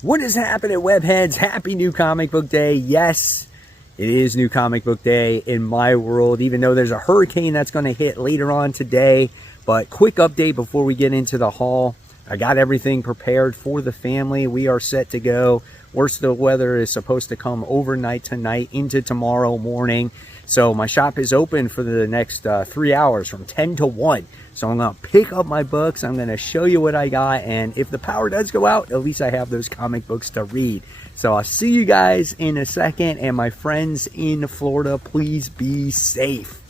What is happening, webheads? Happy New Comic Book Day. Yes, it is New Comic Book Day in my world, even though there's a hurricane that's going to hit later on today. But quick update before we get into the haul. I got everything prepared for the family. We are set to go. Worst of the weather is supposed to come overnight tonight into tomorrow morning. So my shop is open for the next 3 hours from 10 to 1. So I'm going to pick up my books. I'm going to show you what I got. And if the power does go out, at least I have those comic books to read. So I'll see you guys in a second. And my friends in Florida, please be safe.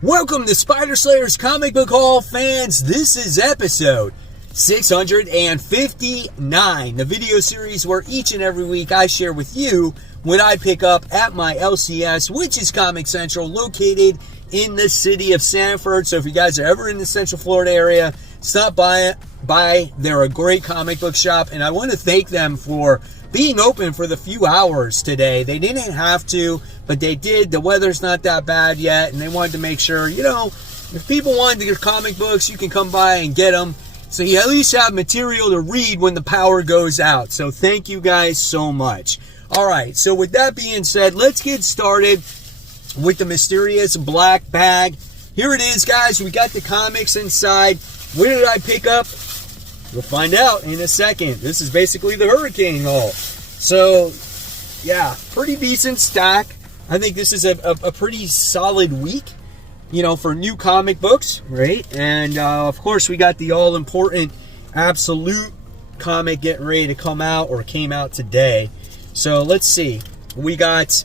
Welcome to Spider Slayer's Comic Book Haul, fans. This is episode 659, the video series where each and every week I share with you what I pick up at my LCS, which is Comic Central, located in the city of Sanford. So if you guys are ever in the Central Florida area, stop by. They're a great comic book shop, and I want to thank them for being open for the few hours today. They didn't have to, but they did. The weather's not that bad yet, and they wanted to make sure, you know, if people wanted to get comic books, you can come by and get them. So you at least have material to read when the power goes out. So thank you guys so much. All right, so with that being said, let's get started with the mysterious black bag. Here it is, guys. We got the comics inside. Where did I pick up? We'll find out in a second. This is basically the hurricane haul. So, yeah, pretty decent stack. I think this is a pretty solid week, you know, for new comic books, right? And, of course, we got the all-important Absolute comic getting ready to come out, or came out today. So, let's see. We got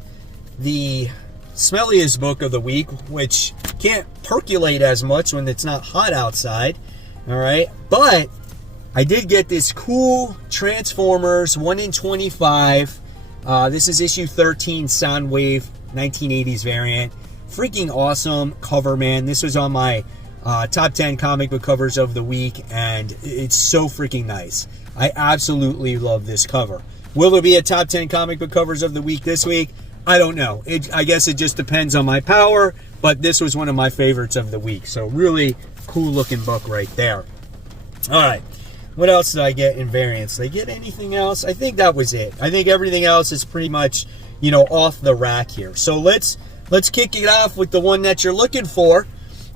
the Smelliest book of the week, which can't percolate as much when it's not hot outside, all right? But I did get this cool Transformers 1 in 25. This is issue 13, Soundwave, 1980s variant. Freaking awesome cover, man. This was on my top 10 comic book covers of the week, and it's so freaking nice. I absolutely love this cover. Will there be a top 10 comic book covers of the week this week? I don't know. I guess it just depends on my power, but this was one of my favorites of the week. So really cool looking book right there. All right. What else did I get in variants? Did I get anything else? I think that was it. I think everything else is pretty much, you know, off the rack here. So let's kick it off with the one that you're looking for.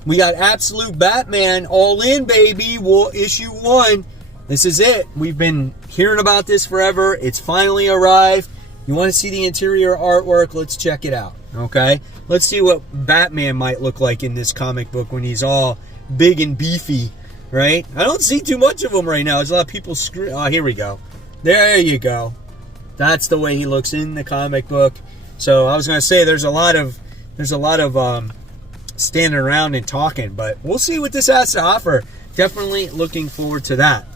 We got Absolute Batman All In, baby. Issue 1. This is it. We've been hearing about this forever. It's finally arrived. You want to see the interior artwork? Let's check it out, okay? Let's see what Batman might look like in this comic book when he's all big and beefy, right? I don't see too much of him right now. There's a lot of people screaming. Oh, here we go. There you go. That's the way he looks in the comic book. So I was going to say there's a lot of standing around and talking, but we'll see what this has to offer. Definitely looking forward to that.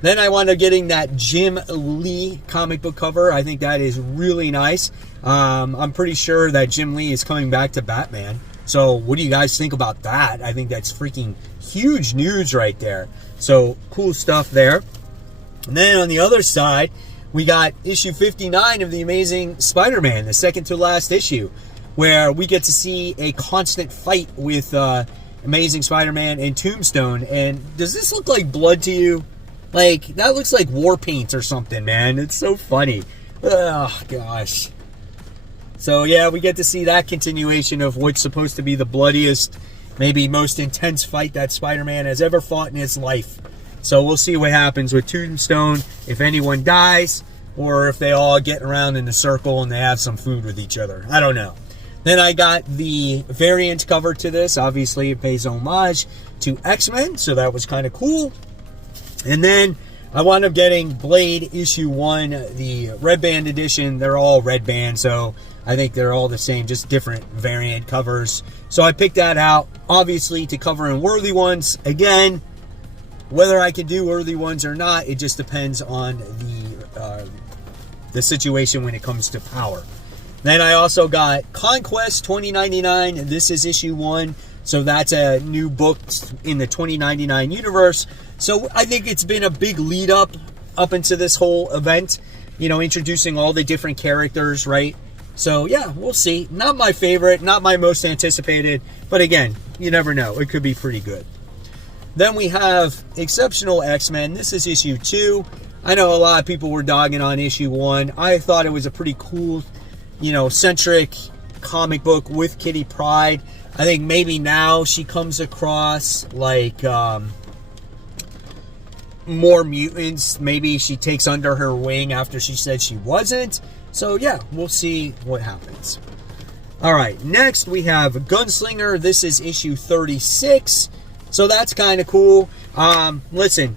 Then I wound up getting that Jim Lee comic book cover. I think that is really nice. I'm pretty sure that Jim Lee is coming back to Batman. So what do you guys think about that? I think that's freaking huge news right there. So cool stuff there. And then on the other side, we got issue 59 of The Amazing Spider-Man, the second to last issue, where we get to see a constant fight with Amazing Spider-Man and Tombstone. And does this look like blood to you? Like, that looks like war paint or something, man. It's so funny. Oh, gosh. So, yeah, we get to see that continuation of what's supposed to be the bloodiest, maybe most intense fight that Spider-Man has ever fought in his life. So we'll see what happens with Tombstone, if anyone dies, or if they all get around in a circle and they have some food with each other. I don't know. Then I got the variant cover to this. Obviously, it pays homage to X-Men, so that was kind of cool. And then I wound up getting Blade issue 1, the Red Band edition. They're all Red Band, so I think they're all the same, just different variant covers. So I picked that out, obviously, to cover in Worthy Ones. Again, whether I can do Worthy Ones or not, it just depends on the situation when it comes to power. Then I also got Conquest 2099. This is issue 1. So that's a new book in the 2099 universe. So I think it's been a big lead up into this whole event, you know, introducing all the different characters, right? So yeah, we'll see. Not my favorite, not my most anticipated, but again, you never know. It could be pretty good. Then we have Exceptional X-Men. This is issue 2. I know a lot of people were dogging on issue 1. I thought it was a pretty cool, centric comic book with Kitty Pryde. I think maybe now she comes across like more mutants. Maybe she takes under her wing after she said she wasn't. So yeah, we'll see what happens. All right, next we have Gunslinger. This is issue 36. So that's kind of cool. Listen,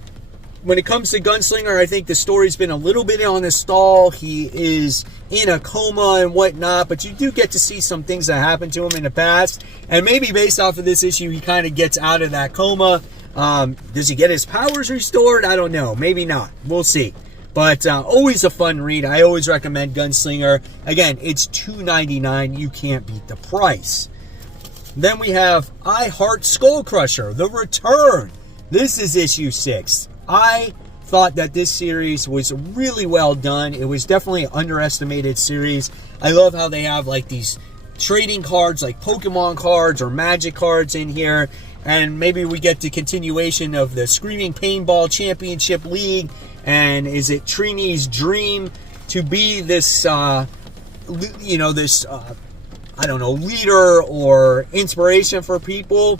when it comes to Gunslinger, I think the story's been a little bit on the stall. He is in a coma and whatnot, but you do get to see some things that happened to him in the past. And maybe based off of this issue, he kind of gets out of that coma. Does he get his powers restored? I don't know. Maybe not. We'll see. But always a fun read. I always recommend Gunslinger. Again, it's $2.99. You can't beat the price. Then we have I Heart Skull Crusher, The Return. This is issue 6. I thought that this series was really well done. It was definitely an underestimated series. I love how they have like these trading cards, like Pokemon cards or Magic cards in here. And maybe we get the continuation of the Screaming Paintball Championship League. And is it Trini's dream to be this, I don't know, leader or inspiration for people?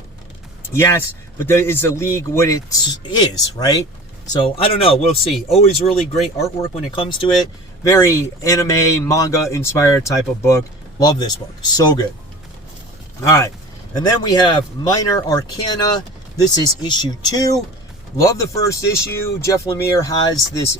Yes, but there is the league what it is, right? So, I don't know. We'll see. Always really great artwork when it comes to it. Very anime, manga-inspired type of book. Love this book. So good. All right. And then we have Minor Arcana. This is issue 2. Love the first issue. Jeff Lemire has this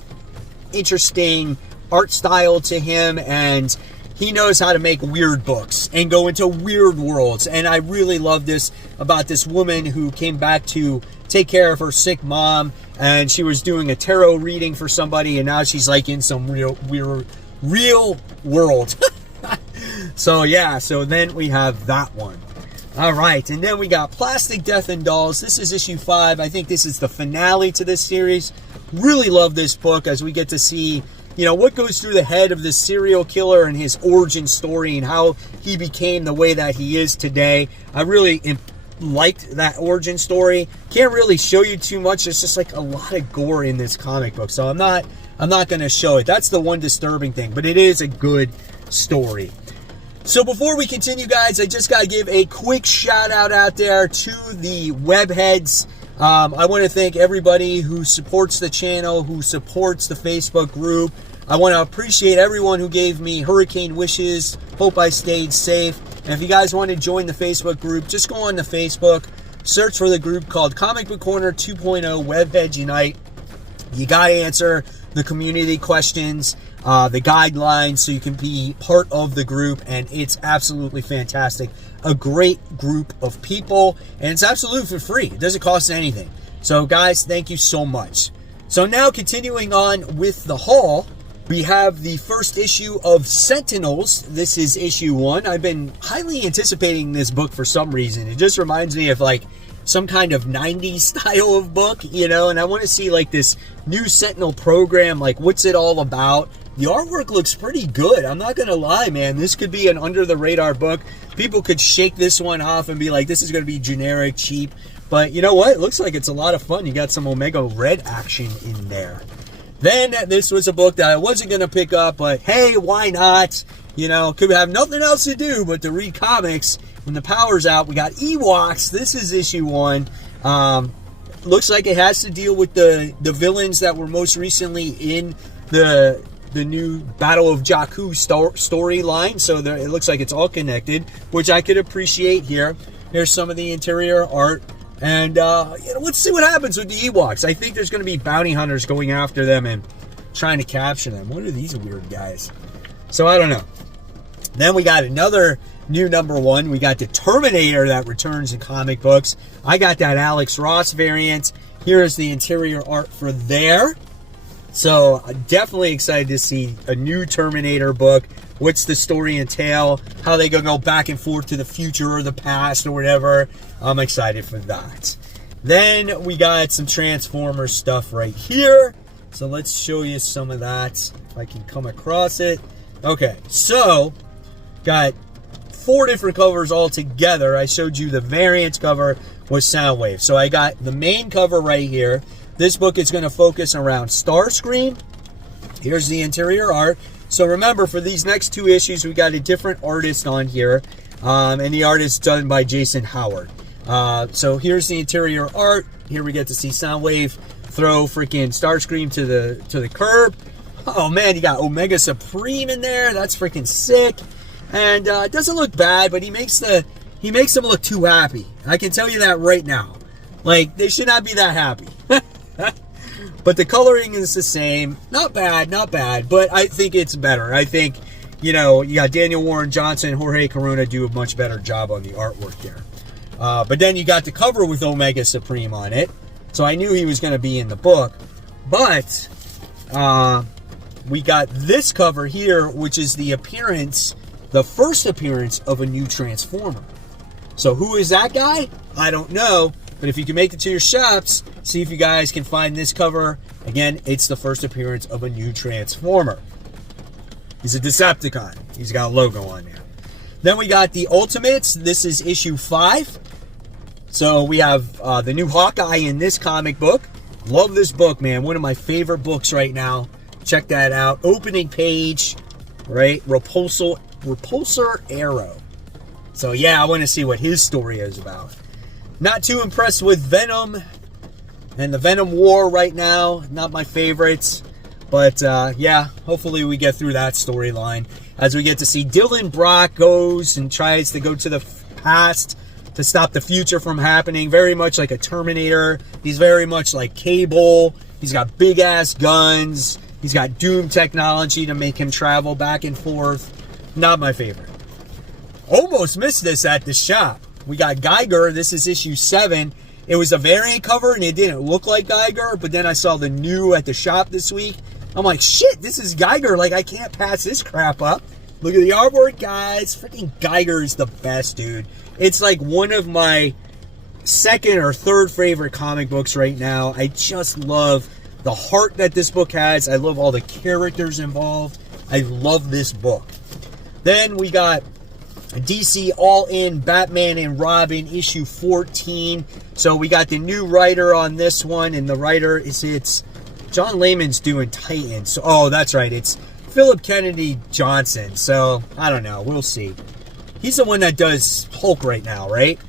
interesting art style to him, and he knows how to make weird books and go into weird worlds. And I really love this about this woman who came back to take care of her sick mom, and she was doing a tarot reading for somebody, and now she's like in some real world. So yeah, so then we have that one. All right, and then we got Plastic Death and Dolls. This is issue 5. I think this is the finale to this series. Really love this book as we get to see, what goes through the head of this serial killer and his origin story and how he became the way that he is today. I really liked that origin story. Can't really show you too much. There's just like a lot of gore in this comic book, so I'm not going to show it. That's the one disturbing thing, but it is a good story. So before we continue, guys, I just got to give a quick shout out there to the webheads. I want to thank everybody who supports the channel, who supports the Facebook group. I want to appreciate everyone who gave me hurricane wishes. Hope I stayed safe. And if you guys want to join the Facebook group, just go on to Facebook, search for the group called Comic Book Corner 2.0 Webheads Unite. You got to answer the community questions, the guidelines, so you can be part of the group, and it's absolutely fantastic. A great group of people, and it's absolutely for free. It doesn't cost anything. So guys, thank you so much. So now continuing on with the haul, we have the first issue of Sentinels. This is issue 1. I've been highly anticipating this book for some reason. It just reminds me of like some kind of 90s style of book, and I want to see like this new Sentinel program, like what's it all about. The artwork looks pretty good. I'm not going to lie, man. This could be an under-the-radar book. People could shake this one off and be like, this is going to be generic, cheap. But you know what? It looks like it's a lot of fun. You got some Omega Red action in there. Then this was a book that I wasn't going to pick up, but hey, why not? Could have nothing else to do but to read comics. When the power's out, we got Ewoks. This is issue 1. Looks like it has to deal with the villains that were most recently in the new Battle of Jakku storyline. So it looks like it's all connected, which I could appreciate here. Here's some of the interior art. And, let's see what happens with the Ewoks. I think there's going to be bounty hunters going after them and trying to capture them. What are these weird guys? So I don't know. Then we got another new number 1. We got the Terminator that returns in comic books. I got that Alex Ross variant. Here is the interior art for there. So definitely excited to see a new Terminator book. What's the story entail? How they gonna go back and forth to the future or the past or whatever. I'm excited for that. Then we got some Transformers stuff right here. So let's show you some of that, if I can come across it. Okay, so got 4 different covers all together. I showed you the variant cover was Soundwave. So I got the main cover right here. This book is going to focus around Starscream. Here's the interior art. So remember, for these next 2 issues, we got a different artist on here. And the art is done by Jason Howard. So here's the interior art. Here we get to see Soundwave throw freaking Starscream to the curb. Oh man, you got Omega Supreme in there. That's freaking sick. And it doesn't look bad, but he makes them look too happy. I can tell you that right now. Like, they should not be that happy. But the coloring is the same. Not bad, but I think it's better. I think, you got Daniel Warren Johnson, Jorge Corona do a much better job on the artwork there. But then you got the cover with Omega Supreme on it. So I knew he was going to be in the book. But we got this cover here, which is the first appearance of a new Transformer. So who is that guy? I don't know. But if you can make it to your shops, see if you guys can find this cover. Again, it's the first appearance of a new Transformer. He's a Decepticon. He's got a logo on there. Then we got the Ultimates. This is issue 5. So we have the new Hawkeye in this comic book. Love this book, man. One of my favorite books right now. Check that out. Opening page, right? Repulsor Arrow. So yeah, I want to see what his story is about. Not too impressed with Venom and the Venom War right now. Not my favorites. But yeah, hopefully we get through that storyline as we get to see Dylan Brock goes and tries to go to the past to stop the future from happening. Very much like a Terminator. He's very much like Cable. He's got big ass guns. He's got Doom technology to make him travel back and forth. Not my favorite. Almost missed this at the shop. We got Geiger. This is issue 7. It was a variant cover and it didn't look like Geiger, but then I saw the new at the shop this week. I'm like, shit, this is Geiger. Like, I can't pass this crap up. Look at the artwork, guys. Freaking Geiger is the best, dude. It's like one of my second or third favorite comic books right now. I just love the heart that this book has. I love all the characters involved. I love this book. Then we got DC All-In Batman and Robin issue 14. So we got the new writer on this one, and the writer it's John Layman's doing Titans. So, oh, that's right. It's Philip Kennedy Johnson. So I don't know. We'll see. He's the one that does Hulk right now, right?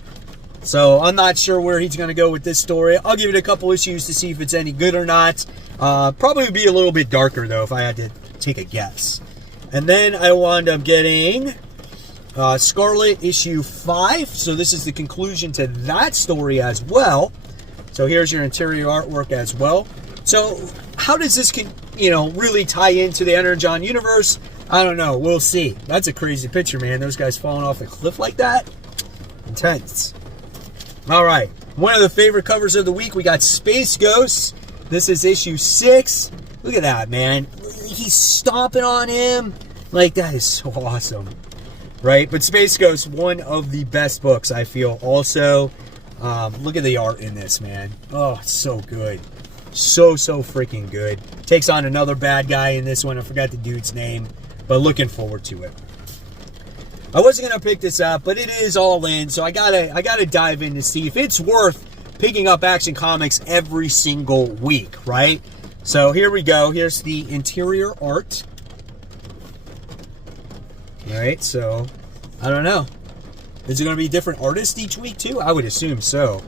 So I'm not sure where he's going to go with this story. I'll give it a couple issues to see if it's any good or not. Probably be a little bit darker, though, if I had to take a guess. And then I wound up getting Scarlet issue 5. So this is the conclusion to that story as well. So here's your interior artwork as well. So how does this, really tie into the Energon universe? I don't know. We'll see. That's a crazy picture, man. Those guys falling off a cliff like that. Intense. All right. One of the favorite covers of the week, we got Space Ghost. This is issue 6. Look at that, man. He's stomping on him. Like, that is so awesome. Right? But Space Ghost, one of the best books, I feel. Also, look at the art in this, man. Oh, it's so good. So freaking good. Takes on another bad guy in this one. I forgot the dude's name. But looking forward to it. I wasn't going to pick this up, but it is all in. So I gotta dive in to see if it's worth picking up Action Comics every single week, right? So here we go. Here's the interior art. All right, so I don't know. Is it going to be different artists each week too? I would assume so.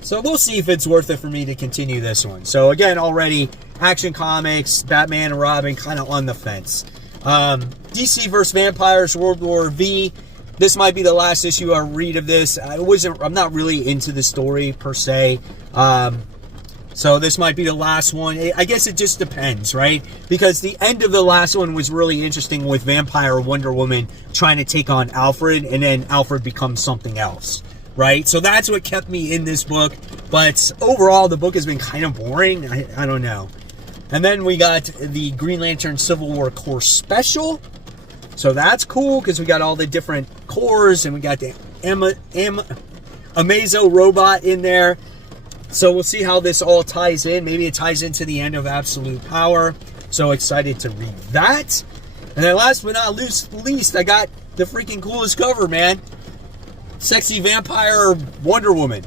So we'll see if it's worth it for me to continue this one. So again, already Action Comics, Batman and Robin, kind of on the fence. DC vs. Vampires, World War V. This might be the last issue I read of this. I'm not really into the story per se. So this might be the last one. I guess it just depends, right? Because the end of the last one was really interesting with Vampire Wonder Woman trying to take on Alfred, and then Alfred becomes something else, right? So that's what kept me in this book. But overall, the book has been kind of boring. I don't know. And then we got the Green Lantern Civil War Corps Special. So that's cool because we got all the different corps, and we got the Amazo robot in there. So we'll see how this all ties in. Maybe it ties into the end of Absolute Power. So excited to read that. And then last but not least, I got the freaking coolest cover, man. Sexy Vampire Wonder Woman.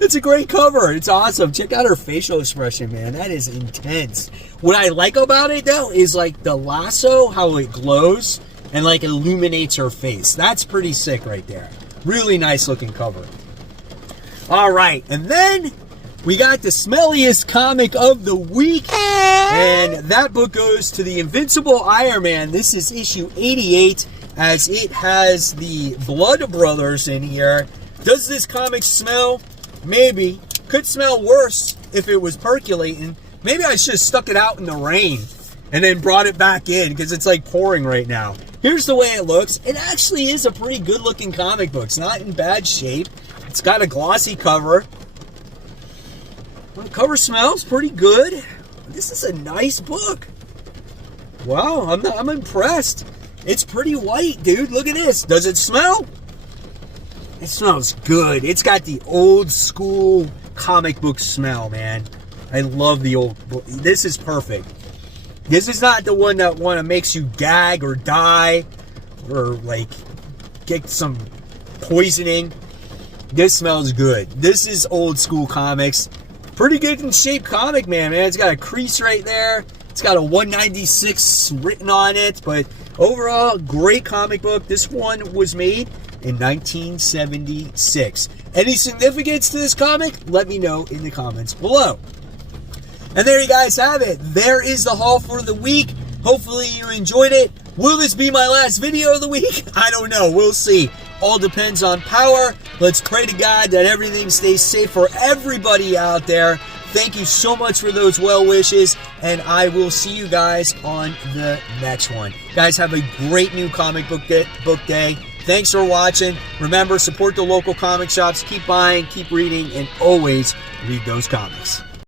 It's It's a great cover. It's awesome. Check out her facial expression, man. That is intense. What I like about it, though, is like the lasso, how it glows and like illuminates her face. That's pretty sick right there. Really nice looking cover. All right, and then we got the smelliest comic of the week, and that book goes to the Invincible Iron Man. This is issue 88, as it has the Blood Brothers in here. Does this comic smell? Maybe. Could smell worse if it was percolating. Maybe I should have stuck it out in the rain and then brought it back in, because it's like pouring right now. Here's the way it looks. It actually is a pretty good looking comic book. It's not in bad shape. It's got a glossy cover. Well, the cover smells pretty good. This is a nice book. Wow, I'm impressed. It's pretty white, dude. Look at this. Does it smell? It smells good. It's got the old school comic book smell, man. I love the old book. This is perfect. This is not the one that makes you gag or die or like get some poisoning. This smells good. This is old school comics. Pretty good in shape comic, man. It's got a crease right there. It's got a 196 written on it. But overall, great comic book. This one was made in 1976. Any significance to this comic? Let me know in the comments below. And there you guys have it. There is the haul for the week. Hopefully you enjoyed it. Will this be my last video of the week? I don't know. We'll see. All depends on power. Let's pray to God that everything stays safe for everybody out there. Thank you so much for those well wishes, and I will see you guys on the next one. Guys, have a great new comic book day. Thanks for watching. Remember, support the local comic shops. Keep buying, keep reading, and always read those comics.